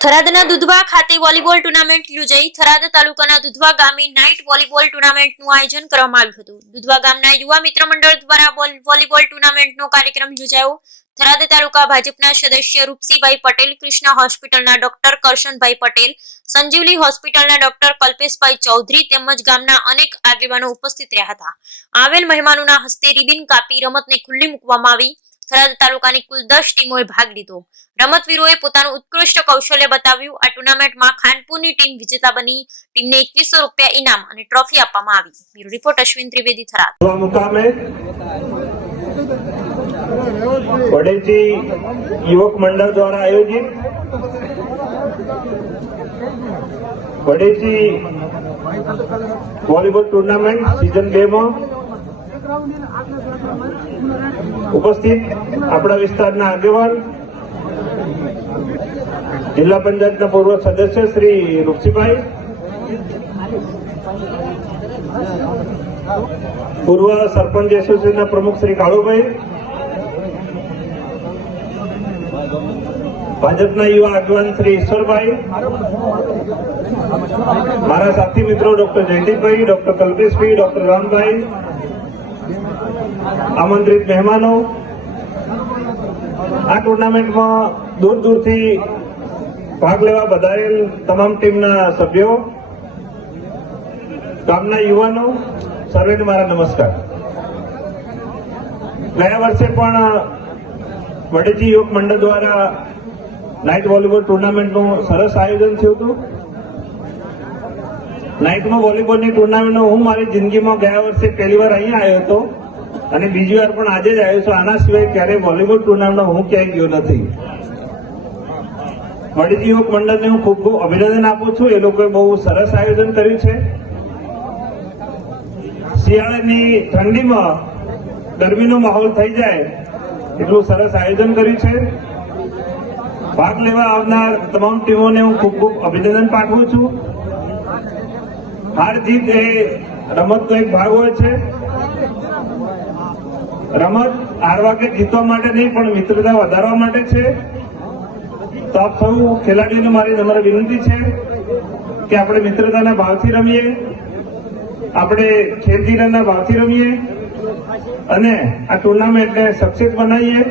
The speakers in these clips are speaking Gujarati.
થરાદના દુધવા ખાતે વોલીબોલ ટુર્નામેન્ટ યોજાઈ। થરાદ તાલુકાના દુધવા ગામે નાઇટ વોલીબોલ ટુર્નામેન્ટનું આયોજન કરવામાં આવ્યું હતું। દુધવા ગામના યુવા મિત્ર મંડળ દ્વારા વોલીબોલ ટુર્નામેન્ટનો કાર્યક્રમ યોજાયો। થરાદ તાલુકા ભાજપના સદસ્ય રૂપસીભાઈ પટેલ, કૃષ્ણ હોસ્પિટલના ડોક્ટર કરશનભાઈ પટેલ, સંજીવલી હોસ્પિટલના ડોક્ટર કલ્પેશભાઈ ચૌધરી તેમજ ગામના અનેક આગેવાનો ઉપસ્થિત રહ્યા હતા। આવેલ મહેમાનોના હસ્તે રિબિન કાપી રમતને ખુલ્લી મૂકવામાં આવી। થરાદ તાલુકાની કુલ 10 ટીમોએ ભાગ લીધો। રમતવીરોએ પોતાનું ઉત્કૃષ્ટ કૌશલ્ય બતાવ્યું। આ ટુર્નામેન્ટમાં ખાનપુરની ટીમ વિજેતા બની। ટીમને 2100 રૂપિયા ઇનામ અને ટ્રોફી આપવામાં આવી। Bureau report Ashwin Trivedi, Tharad. मुकामे वडेची युवक मंडल द्वारा आयोजित वडेची वॉलीबॉल टूर्नामेंट सीजन 2 में उपस्थित अपना विस्तारना आगेवान जिला पंचायतना पूर्व सदस्य श्री रूपसीभाई, पूर्व सरपंच एसोसिएशन प्रमुख श्री काळुभाई, भाजपा युवा આગેવાન श्री ईश्वरभाई, मारा साथी मित्रों doctor Jaydeepbhai, doctor Kalpeshbhai, doctor Rambhai, आमंत्रित मेहमानों, आ टूर्नामेंट में दूर दूर थी भाग लेवा बधाયેલ તમામ ટીમના સભ્યો, ગામના યુવાનો, સર્વેને મારા નમસ્કાર। ગયા વર્ષે પણ વડેજી યુવક મંડળ દ્વારા નાઇટ વોલીબોલ ટુર્નામેન્ટનું સરસ આયોજન થયું હતું। નાઇટમાં વોલીબોલની ટુર્નામેન્ટનો હું મારી જિંદગીમાં ગયા વર્ષે પહેલી વાર અહીંયા આવ્યો હતો અને બીજી વાર પણ આજે જ આવ્યો છું। આના સિવાય ક્યારેય વોલીબોલ ટુર્નામેન્ટમાં હું ક્યાંય ગયો નથી। વડેજી યુવક મંડળને હું ખૂબ ખૂબ અભિનંદન આપું છું। એ લોકોએ બહુ સરસ આયોજન કર્યું છે। શિયાળાની ઠંડીમાં ગરમીનો માહોલ થઈ જાય એટલું સરસ આયોજન કર્યું છે। ભાગ લેવા આવનાર તમામ ટીમોને હું ખૂબ ખૂબ અભિનંદન પાઠવું છું। હાર જીત એ રમતનો એક ભાગ હોય છે। રમત હારવા કે જીતવા માટે નહીં પણ મિત્રતા વધારવા માટે છે। તો આપ સૌ ખેલાડીઓને મારી નમ્ર વિનંતી છે કે આપણે મિત્રતાના ભાવથી રમીએ, આપણે ખેલદિલીના ભાવથી રમીએ અને આ ટુર્નામેન્ટને સક્સેસ બનાવીએ,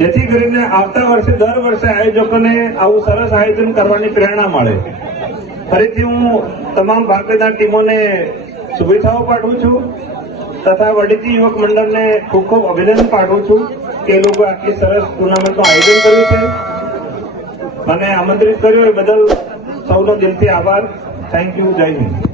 જેથી કરીને આવતા વર્ષે દર વર્ષે આયોજકોને આવું સરસ આયોજન કરવાની પ્રેરણા મળે। ફરીથી હું તમામ ભાગ લેનાર ટીમોને શુભેચ્છાઓ પાઠવું છું તથા વડેજી યુવક મંડળને ખૂબ ખૂબ અભિનંદન પાઠવું છું કે એ લોકો આટલી સરસ ટુર્નામેન્ટનું આયોજન કર્યું છે। મને આમંત્રિત કર્યો એ બદલ સૌનો દિલથી આભાર। Thank you. જય હિન્દ।